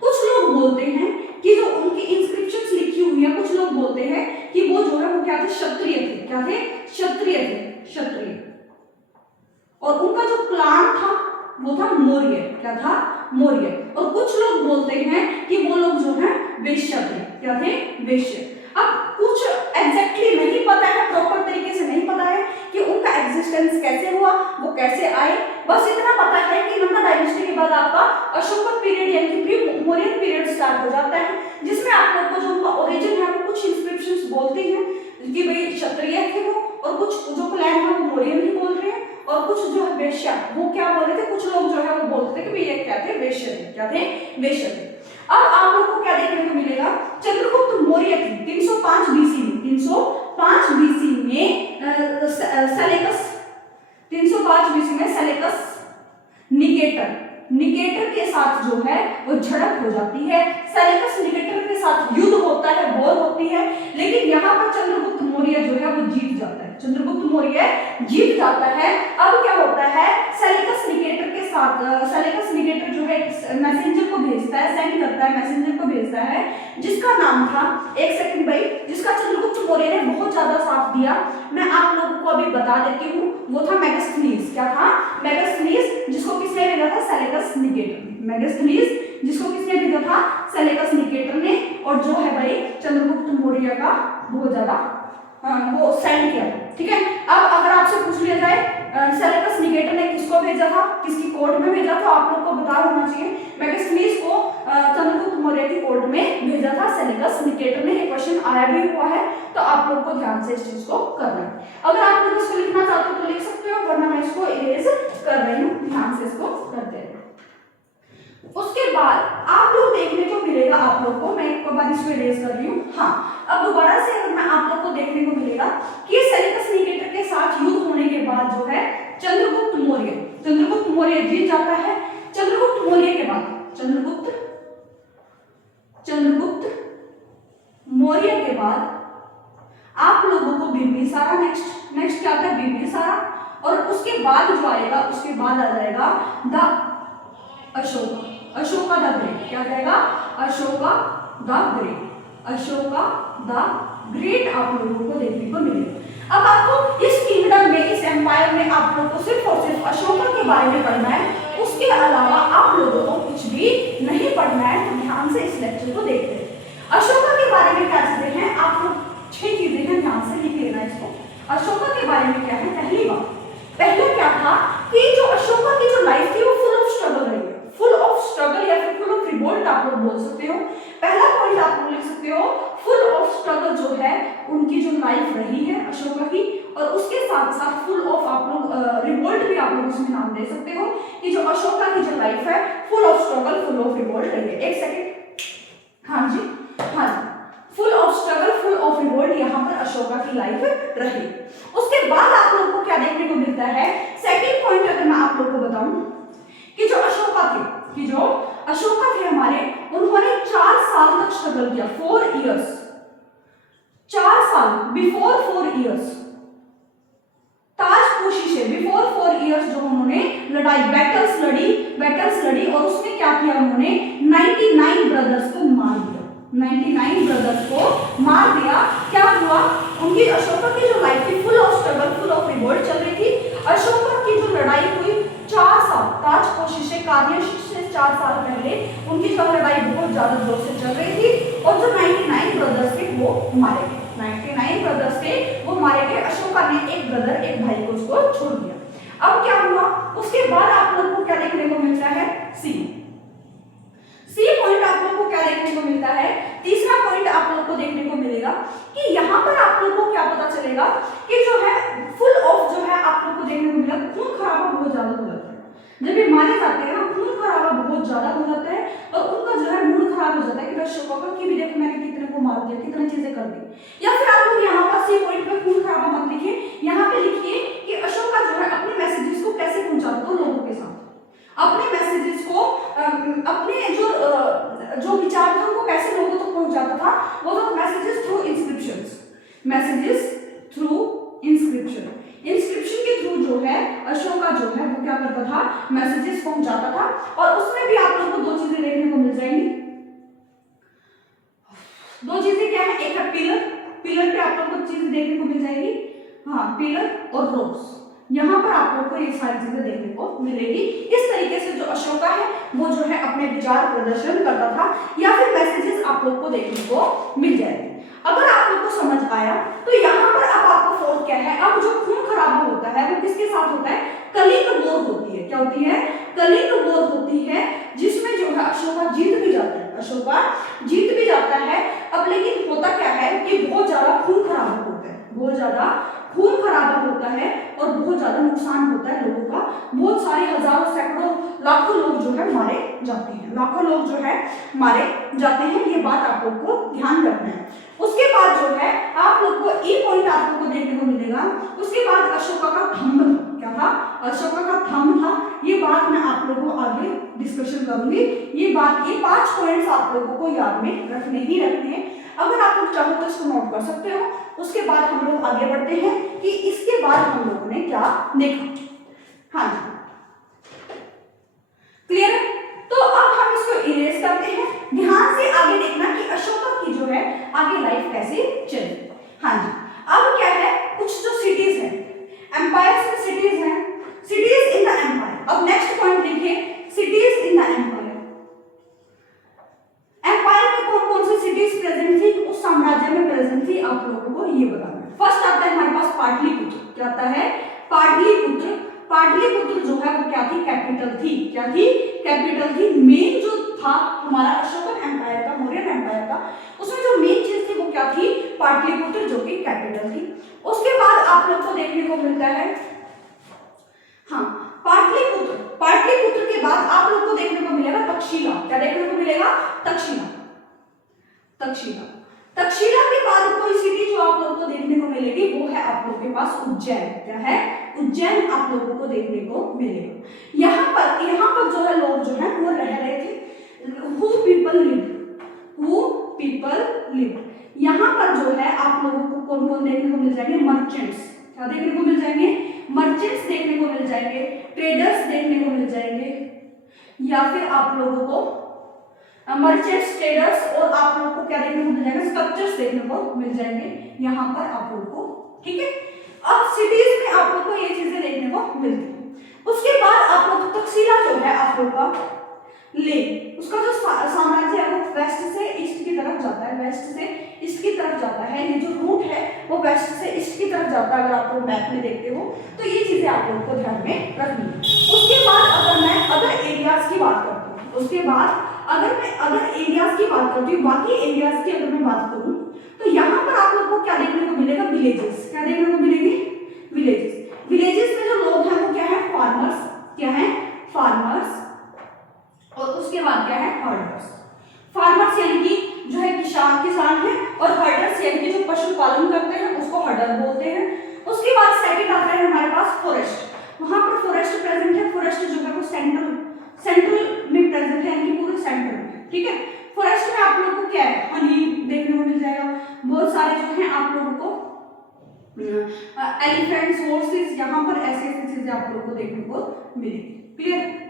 कुछ लोग बोलते हैं कि जो उनकी इंस्क्रिप्शंस लिखी हुई है, कुछ लोग बोलते हैं कि वो जो है वो क्या थे? क्षत्रिय थे। क्या थे? क्षत्रिय थे, क्षत्रिय। और उनका जो क्लान था वो था मौर्य। क्या था? मौर्य। और कुछ लोग बोलते हैं कि वो लोग जो है वैश्य थे। क्या थे? वैश्य। अब कुछ एग्जैक्टली नहीं पता है, प्रॉपर तरीके से नहीं पता है कि उनका एग्जिस्टेंस कैसे हुआ, वो कैसे आए। बस इतना पता है कि नंदा डायनेस्टी के बाद आपका अशोकन पीरियड यानी कि प्री मौर्यन पीरियड स्टार्ट हो जाता है, जिसमें आप लोग को जो उनका ओरिजिन है वो कुछ इंस्क्रिप्शंस बोलती हैं कि भाई क्षत्रिय थे वो, और कुछ जो क्लैन है वो मौर्यन ही बोल रहे हैं, और कुछ जो है वैश्य, वो क्या बोल रहे थे? कुछ लोग जो है वो बोलते थे कि भाई ये क्या थे? वैश्य थे। क्या थे? वैश्य थे। अब आप लोग को क्या देखने को मिलेगा? चंद्रगुप्त मौर्य थे 305 बीसी में, 305 बीसी में सेलेकस, 305 बीसी में सेलेकस निकेटर के साथ जो है वो झड़प हो जाती है। सेलेकस निकेटर के साथ युद्ध होता है, वॉर होती है, लेकिन यहाँ पर चंद्रगुप्त मौर्य जो है वो जीत जाता है। चंद्रगुप्त मौर्य जीत जाता है। अब क्या होता है? सेलेकस निकेटर के साथ, सेलेकस निकेटर जो है मैसेंजर को भेजता है, सेंड करता है, मैसेंजर को भेजता है, जिसका नाम था, एक सेकंड भाई, जिसका चंद्रगुप्त मौर्य ने बहुत ज्यादा साथ दिया। मैं आप लोगों को अभी बता देती हूँ, वो था मेगास्थनीज। क्या था? मेगास्थनीज, जिसको किसने भेजा था? सेलेकस निकेटर ने। मेगास्थनीज जिसको किसने भेजा था? सेलेकस निकेटर ने। और जो है भाई चंद्रगुप्त मौर्य का बहुत ज्यादा वो सेंड किया। ठीक है। अब अगर आपसे पूछ लिया जाए सेलेकस निकेटर ने किसको भेजा था, किसकी कोर्ट में भेजा, तो आप लोग को पता होना चाहिए मेगास्थनीज को चंद्रगुप्त मौर्य की कोर्ट में भेजा था सेलेकस निकेटर ने। ये क्वेश्चन आया भी हुआ है, तो आप लोग को ध्यान से इस चीज को करना है। अगर आप लोग इसको लिखना चाहते हो तो लिख सकते हो, वरना मैं इसको इरेज कर रही हूँ, ध्यान से इसको करते हैं। उसके बाद आप लोग देखने को मिलेगा, आप लोग को, मैं एक बार इसको इरेज कर रही हूँ। हाँ, अब दोबारा से अगर मैं आप लोग को देखने को मिलेगा कि सेलेकस निकेटर के साथ युद्ध होने के बाद जो है चंद्रगुप्त मौर्य जीत जाता है। चंद्रगुप्त मौर्य के बाद चंद्रगुप्त मौर्य के बाद आप लोगों को बिंबिसारा, नेक्स्ट क्या आता है? बिंबिसारा। और उसके बाद जो आएगा, उसके बाद आ जाएगा द अशोका द ग्रेट। क्या कहेगा? Ashoka the great. Ashoka the great आप लोगों को देखने को मिलेगा। अब आपको इस किंगडम में, इस एम्पायर में आप लोगों को सिर्फ और सिर्फ अशोका के बारे में पढ़ना है, उसके अलावा आप लोगों को कुछ भी नहीं पढ़ना है। तो ध्यान से इस लेक्चर को देखते हैं। अशोका के बारे में क्या चीजें हैं, आप लोग 6 चीजें हैं, ध्यान से लिख लेना इसको। अशोका के बारे में क्या है? पहली बात, पहले क्या था कि जो अशोका की जो लाइफ थी वो फुल ऑफ स्ट्रगल रही है। फुल ऑफ स्ट्रगल या फिर फुल ऑफ रिवोल्ट आप लोग बोल सकते हो। पहला पॉइंट आप लोग लिख सकते हो, फुल ऑफ स्ट्रगल जो है उनकी जो लाइफ रही है अशोका की, और उसके साथ साथ फुल ऑफ आप लोग रिवोल्ट भी आप लोग उसमें नाम दे सकते हो कि जो अशोका की जो लाइफ है full of struggle, full of revolt रही है। एक सेकेंड, हाँ जी, हाँ जी, full of struggle, full of revolt यहाँ पर अशोका की लाइफ रही। उसके बाद आप लोगों को क्या देखने को मिलता है? सेकंड पॉइंट अगर मैं आप लोगों को बताऊं कि जो अशोका थे, कि जो अशोका थे हमारे, उन्होंने 4 साल तक स्ट्रगल किया, 4 इयर्स, 4 साल, बिफोर 4 इयर्स, ताजपोशी से बिफोर 4 इयर्स जो उन्होंने लड़ाई, बैटल्स लड़ी और उसमें क्या किया उन्होंने? 99 ब्रदर्स को मार दिया। 99 ब्रदर्स को मार दिया। क्या हुआ? उनकी अशोका की जो लाइफ थी full of struggle, full of revolt चल रही थी। अशोका की जो लड़ाई हुई 4 साल, ताजपोशी से, कार्यशील से 4 साल पहले उनकी जो लड़ाई बहुत ज्यादा जोर से चल रही थी, और जो 99 ब्रदर्स थे वो मारे गए। 99 ब्रदर्स थे वो मारे गए। अशोका ने एक ब्रदर, एक भाई को उसको छोड़ दिया। अब क्या हुआ? उसके बाद आप लोगों को क्या देखने को मिलता है? सी पॉइंट आप लोगों को क्या देखने को मिलता है? तीसरा पॉइंट आप लोगों को देखने को मिलेगा कि यहाँ पर आप लोगों को क्या पता चलेगा कि जो है फुल ऑफ जो है आप लोगों को देखने को मिलेगा, खून खराबा बहुत ज्यादा हो जाता है। जब ये मारे जाते हैं ना, खून खराबा बहुत ज्यादा हो जाता है और उनका जो है मूड खराब हो जाता है कि अशोका की भी देखो मैंने कितने को मार दिया, कितनी चीजें कर दी। या फिर आप लोग यहाँ पर सी पॉइंट पे खून खराबा मत लिखिए, यहाँ पे लिखिए कि अशोका जो है अपने मैसेजेस को कैसे पहुंचाता था लोगों के साथ, अपने मैसेजेस को, अपने जो विचार थे उनको कैसे लोगों तक पहुंचाता था। वो तो messages through inscriptions, messages through inscription, inscription के थ्रू जो है अशोका जो है वो क्या करता था? मैसेजेस पहुंचाता था। और उसमें भी आप लोगों को 2 चीजें देखने को मिल जाएंगी। 2 चीजें क्या है? एक है पिलर, पिलर पे आप लोगों को चीजें देखने को मिल जाएगी, हाँ, पिलर और रोप्स। यहाँ पर आप लोग को ये सारी चीजें देखने को मिलेगी। इस तरीके से जो अशोका है वो जो है अपने विचार प्रदर्शन करता था, या फिर मैसेजेस आप लोग को देखने को मिल जाएंगे। अगर आप लोग को समझ आया तो यहाँ पर अब आपको फोर्थ क्या है? अब जो खून खराबा होता है वो किसके साथ होता है? कलिंग वॉर होती है। क्या होती है? कलिंग वॉर होती है, जिसमें जो है अशोका जीत भी जाता है, अशोका जीत भी जाता है। अब लेकिन होता क्या है कि बहुत ज्यादा खून खराबा होता है, बहुत ज्यादा खून खराबा होता है और बहुत ज्यादा नुकसान होता है लोगों का। बहुत सारे हजारों, सैकड़ों, लाखों लोग जो है मारे जाते हैं, लाखों लोग जो है मारे जाते हैं। ये बात आप लोग को ध्यान रखना है। उसके बाद जो है आप लोग को ई पॉइंट आप लोग को देखने को मिलेगा। उसके बाद अशोका का थंब था। क्या था? अशोका का थंब था। ये बात मैं आप लोगों को आगे डिस्कशन करूंगी। ये 5 पॉइंट्स आप लोगों को याद में रखने ही रखने हैं। अगर आप लोग चाहो तो इसको नोट कर सकते हो। उसके बाद हम लोग आगे बढ़ते हैं कि इसके बाद हम लोगों ने क्या देखा। हाँ जी, क्लियर है? तो अब हम इसको इरेज करते हैं। ध्यान से आगे देखना कि अशोका की जो है आगे लाइफ कैसे चली। हाँ जी, अब क्या है, कुछ जो सिटीज हैं, एम्पायर्स में सिटीज हैं, सिटीज इन द एम्पायर। अब नेक्स्ट पॉइंट लिखिए, cities in the empire. Empire में कौन कौन सी सिटीज प्रेजेंट थी, उस साम्राज्य में प्रेजेंट थी, आप लोगों को ये बताना है। फर्स्ट आता है हमारे पास पाटलिपुत्र। क्या आता है? पाटलिपुत्र। पाटलिपुत्र जो है वो क्या थी? कैपिटल थी। क्या थी? कैपिटल थी। मेन जो था हमारा अशोकन एम्पायर का, मौर्यन एम्पायर का, उसमें जो मेन चीज थी वो क्या थी? पाटलिपुत्र, जो कि कैपिटल थी। उसके बाद आप लोग को देखने को मिलता है, हाँ, पाटलिपुत्र। पाटलिपुत्र के बाद आप लोग को देखने को मिलेगा तक्षशिला। क्या देखने को मिलेगा? तक्षशिला। तक्षशिला। तक्षशिला के बाद कोई सिटी जो आप लोगों को देखने को मिलेगी वो है आप लोगों के पास उज्जैन। क्या है? उज्जैन आप लोगों को देखने को मिलेगा। यहाँ पर जो है लोग जो है वो रह रहे थे। Who people live। यहाँ पर जो है आप लोगों को कौन कौन देखने को मिल जाएंगे? मर्चेंट्स। क्या देखने को मिल जाएंगे? मर्चेंट्स देखने को मिल जाएंगे, ट्रेडर्स देखने को मिल जाएंगे, या फिर आप लोगों को मर्चेंट्स, ट्रेडर्स, और आप लोगों को क्या देखने को मिल जाएगा, स्ट्रक्चर्स देखने को मिल जाएंगे यहाँ पर आप लोगों को। ठीक है, अब सिटीज में आप लोग को ये चीजें देखने को मिलती है। उसके बाद आप लोग तक्षशिला जो है आप लोग का उसका जो साम्राज्य है वो वेस्ट से ईस्ट की तरफ जाता है, वेस्ट से ईस्ट की तरफ जाता है। ये जो रूट है वो वेस्ट से ईस्ट की तरफ जाता है, अगर आप लोग मैप में देखते हो तो ये चीजें आप लोगों को ध्यान में रखनी है। उसके बाद अगर मैं अदर एरियाज की बात करती हूँ, उसके बाद अगर मैं अदर एरियाज की बात करती हूँ, बाकी एरियाज की अगर मैं बात करूँ तो यहाँ पर आप लोगों को क्या देखने को मिलेगा, विलेजेस। क्या देखने को मिलेगी, विलेजेस। विलेजेस में जो लोग हैं वो क्या है, फार्मर्स। क्या है, फार्मर्स। और उसके बाद क्या है, हर्डर्स। फार्मर्स यानी कि जो है किसान है, और हर्डर्स यानी कि जो पशुपालन करते हैं उसको हर्डर बोलते हैं। उसके बाद सेकंड आता है हमारे पास फॉरेस्ट। वहां पर फॉरेस्ट प्रेजेंट है। फॉरेस्ट जो है वो सेंट्रल में प्रेजेंट है, यानी कि पूरे सेंटर में। ठीक है, फॉरेस्ट में आप लोगों को क्या है, हनी देखने को मिल जाएगा, बहुत सारे जो है आप लोगों को एलिफेंट्स, हॉर्सेस, यहाँ पर ऐसी ऐसी चीजें आप लोगों को देखने को मिलेगी। क्लियर।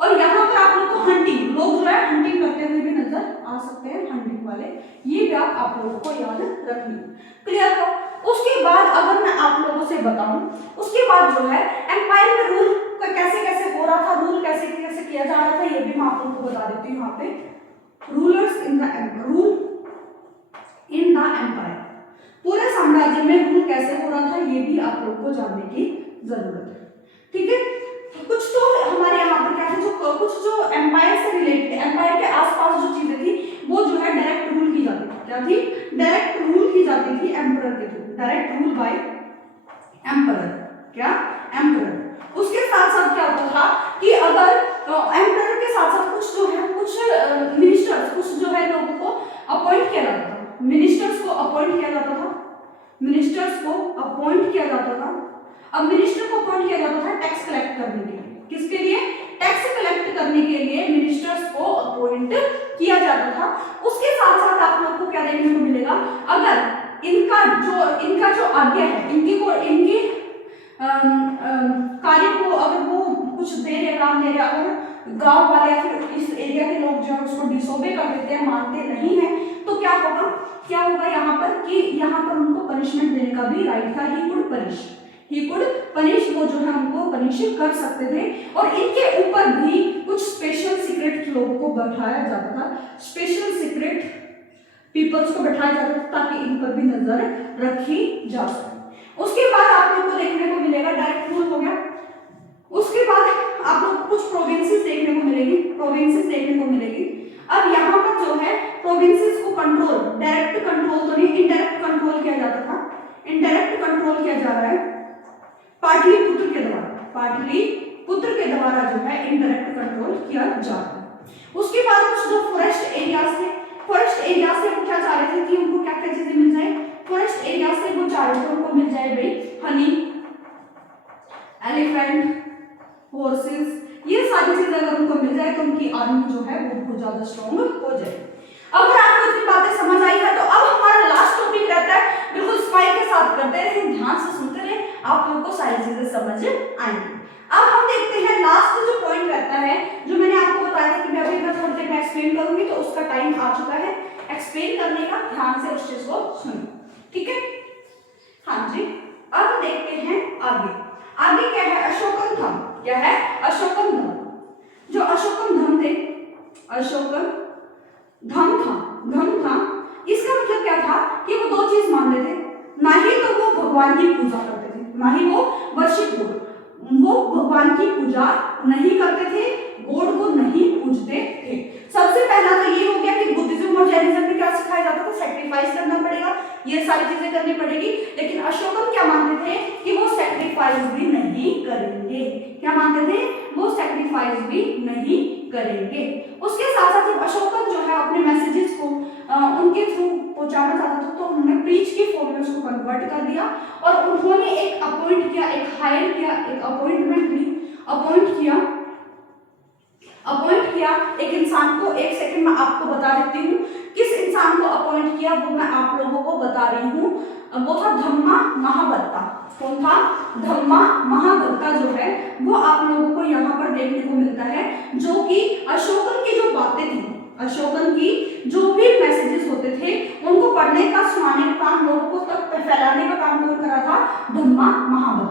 और यहाँ पर आप लोग को हंटिंग, लोग जो है हंटिंग करते हुए भी नजर आ सकते हैं, हंटिंग वाले। ये भी आप लोगों को याद रखनी है। क्लियर हो। उसके बाद अगर मैं आप लोगों से बताऊं, उसके बाद जो है एम्पायर में रूल कैसे कैसे हो रहा था, रूल कैसे कैसे किया जा रहा था, ये भी मैं आप लोगों को बता देती हूँ। यहाँ पे rulers in the rule in the empire, पूरे साम्राज्य में रूल कैसे हो रहा था, ये भी आप लोग को जानने की जरूरत है। ठीक है, कुछ तो हमारे यहाँ पर क्या है, जो कुछ जो एम्पायर से रिलेटेड, एम्पायर के आसपास जो चीजें थी वो जो है डायरेक्ट रूल की जाती थी। क्या थी, डायरेक्ट रूल की जाती थी एम्परर के through, direct rule by emperor. क्या, एम्परर। उसके साथ साथ क्या होता था कि अगर एम्परर के साथ साथ कुछ जो है, कुछ मिनिस्टर्स, कुछ जो है लोगों को अपॉइंट किया जाता था, मिनिस्टर्स को अपॉइंट किया जाता था, मिनिस्टर्स को अपॉइंट किया जाता था। अब मिनिस्टर को अपॉइंट किया जाता था टैक्स कलेक्ट करने के लिए। किसके लिए, टैक्स कलेक्ट करने के लिए मिनिस्टर्स को अपॉइंट किया जाता था। उसके साथ साथ आप लोग को क्या देखने को मिलेगा, अगर इनका जो आज्ञा है, इनके कार्य को अगर वो कुछ दे रहे, काम दे रहे, अगर गांव वाले या फिर इस एरिया के लोग जो है उसको डिसोबे कर देते हैं, मानते नहीं है, तो क्या होगा यहाँ पर कि यहाँ पर उनको पनिशमेंट देने का भी राइट था। ही कुड पनिश, वो जो है उनको पनिश कर सकते थे। और इनके ऊपर भी कुछ स्पेशल सीक्रेट लोगों को बैठाया जाता था, स्पेशल सीक्रेट पीपल्स को बैठाया जाता था, ताकि इन पर भी नजर रखी जा सके। उसके बाद आप लोग को देखने को मिलेगा, डायरेक्ट रूल हो गया। उसके बाद आप लोग कुछ प्रोविंसेस देखने को मिलेगी, प्रोविंसेस देखने को मिलेगी। अब यहाँ पर जो है प्रोविंसेस को कंट्रोल, डायरेक्ट कंट्रोल तो नहीं, इनडायरेक्ट कंट्रोल किया जाता था। इनडायरेक्ट कंट्रोल किया जा रहा है पाटलिपुत्र के द्वारा, पाटलिपुत्र के द्वारा जो है इनडायरेक्ट कंट्रोल किया जा रहा है। उसके बाद कुछ जो फॉरेस्ट एरियाज थे, फॉरेस्ट एरिया से वो क्या चाह रहे थे कि उनको क्या क्या चीजें मिल जाए, फॉरेस्ट एरिया से वो चाह रहे थे उनको मिल जाए भाई हनी, एलिफेंट, हॉर्सेस, ये सारी चीजें अगर उनको मिल जाए तो उनकी आर्मी जो है वो बहुत ज्यादा स्ट्रॉन्ग हो जाए। अगर आपको इतनी बातें समझ आई है तो अब हमारा लास्ट टॉपिक रहता है, बिल्कुल स्माइल के साथ करते रहे, ध्यान से सुनते रहे, आप लोगों को सारी चीजें समझ आएंगी। अब हम देखते हैं लास्ट जो पॉइंट रहता है, जो मैंने आपको बताया था कि मैं अभी थोड़ी देर में एक्सप्लेन करूंगी, तो उसका टाइम आ चुका है एक्सप्लेन करने का, ध्यान से उस चीज को सुनिए। ठीक है, हाँ जी। अब देखते हैं आगे क्या है, अशोकन धम। क्या है, अशोकन धम। जो अशोकन धम थे, अशोकन धम था, इसका मतलब क्या था कि वो दो चीज मानते थे, ना ही तो वो भगवान की पूजा करते थे, ना ही वो वर्शिप गॉड, वो भगवान की पूजा नहीं करते थे, गॉड को नहीं पूजते थे। सबसे पहला तो ये हो गया कि बुद्धिज्म और जैनिज्म में क्या सिखाया जाता था, सैक्रिफाइस करना पड़ेगा, ये सारी चीजें करनी पड़ेगी। लेकिन अशोकन क्या मानते थे कि वो सैक्रिफाइस भी नहीं करेंगे। क्या मानते थे, वो सैक्रिफाइस भी नहीं करेंगे। उसके साथ साथ जब अशोकन जो है अपने मैसेजेस को उनके थ्रू पहुंचाना चाहता था, तो उन्होंने प्रीच की फॉर्म में उसको कन्वर्ट कर दिया और उन्होंने एक अपॉइंट किया, एक हायर किया, एक अपॉइंटमेंट ली, अपॉइंट किया एक इंसान को। एक सेकंड में आपको बता देती हूँ किस इंसान को अपॉइंट किया, वो मैं आप लोगों को बता रही हूँ। वो था धम्मा महाबत्ता। कौन था, धम्मा महाबत्ता जो है वो आप लोगों को यहाँ पर पर देखने को मिलता है, जो कि अशोकन की जो बातें थी, अशोकन की जो भी मैसेजेस होते थे उनको पढ़ने का, सुनाने का काम, लोगों को तक फैलाने का काम कौन कर रहा था? ब्रह्मा महाबत।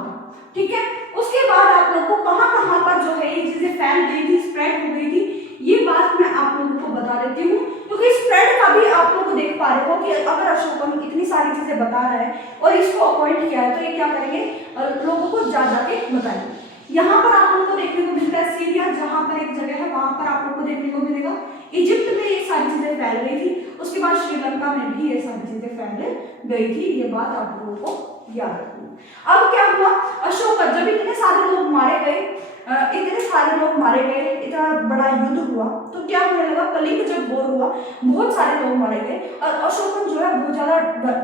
ठीक है, उसके बाद आप लोगों को कहां-कहां पर जो है ये चीजें फैल गई थी, स्प्रेड हो गई थी, ये बात मैं आप लोगों को बता देती हूँ, क्योंकि स्प्रेड का भी आप लोग देख पा रहे हो कि अगर अशोकन इतनी सारी चीजें बता रहा है और इसको अपॉइंट किया है तो ये क्या करेंगे? लोगों को जा जाके बताएंगे। यहाँ पर आप लोगों को देखने को मिलता है सीरिया, जहां पर एक जगह है वहां पर आप लोगों को देखने को मिलेगा। इजिप्ट में ये सारी चीजें फैल गई थी, उसके बाद श्रीलंका में भी ये सारी चीजें फैल गई थी, ये बात आप लोगों को याद रखनी। अब क्या हुआ? अशोक जब इतने सारे लोग मारे गए, इतना बड़ा युद्ध हुआ, तो क्या होने लगा? कलिंग जब वॉर हुआ, बहुत सारे लोग मारे गए और अशोकन जो है बहुत ज्यादा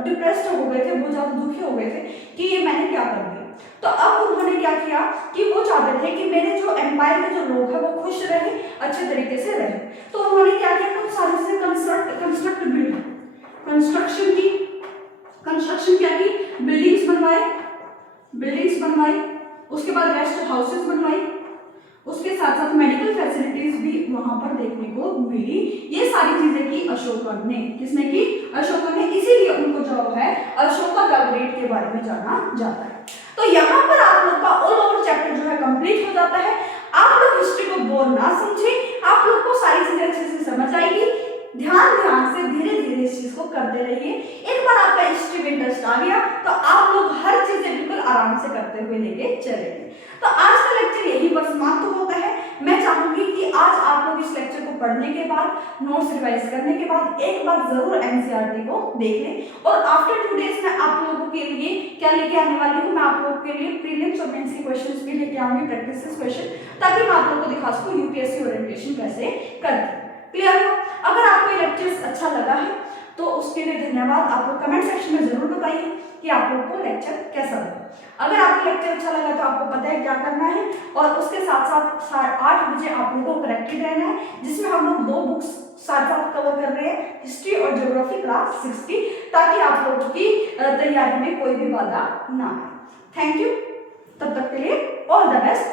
डिप्रेस्ड हो गए थे, बहुत ज्यादा दुखी हो गए थे कि ये मैंने क्या कर दिया। तो अब उन्होंने क्या किया कि वो चाहते थे कि मेरे जो एम्पायर के जो लोग हैं वो खुश रहे, अच्छे तरीके से रहे। तो उन्होंने क्या किया? कुछ सारी चीजें कंस्ट्रक्शन क्या की? बिल्डिंग्स बनवाई, उसके बाद रेस्ट हाउसेस बनवाई, उसके साथ साथ मेडिकल फैसिलिटीज भी वहां पर देखने को मिली। ये सारी चीजें की अशोकन ने। किसने की? अशोकन ने। इसीलिए उनको जो है अशोका द ग्रेट के बारे में जाना जाता है। तो यहाँ पर आप लोग का ऑल ओवर चैप्टर जो है कंप्लीट हो जाता है। आप लोग हिस्ट्री को बोर ना समझे, आप लोग को सारी चीजें अच्छे से समझ आएगी। ध्यान से धीरे धीरे इस चीज को करते रहिए। एक बार आपका हिस्ट्री में इंटरेस्ट आ गया तो आप लोग हर चीजें बिल्कुल आराम से करते हुए लेके चलेंगे। तो आज का लेक्चर यही पर समाप्त होता है। मैं चाहूंगी कि आज आप लोग इस लेक्चर को पढ़ने के बाद, नोट्स रिवाइज करने के बाद एक बार जरूर एनसीईआरटी को देख लें। और आफ्टर 2 डेज में आप लोगों के लिए क्या लेके आने वाली हूँ? मैं आप लोगों के लिए प्रीलिम्स और मेंस के क्वेश्चंस भी लेके आऊंगी, प्रैक्टिस क्वेश्चन, ताकि मैं आप लोगों को दिखा सकूं यूपीएससी ओरिएंटेशन कैसे करते हैं। क्लियर हो? अगर आपको ये लेक्चर अच्छा लगा है तो उसके लिए धन्यवाद। आप लोग कमेंट सेक्शन में जरूर बताइए कि आप लोग को लेक्चर कैसा लगा। अगर आपको लेक्चर अच्छा लगा तो आपको पता है क्या करना है, और उसके साथ साथ 8 बजे आप लोगों को कनेक्टेड रहना है, जिसमें हम लोग 2 बुक्स साथ साथ कवर कर रहे हैं, हिस्ट्री और ज्योग्राफी क्लास 6 की, ताकि आप लोगों की तैयारी में कोई भी बाधा ना आए। थैंक यू, तब तक के लिए ऑल द बेस्ट।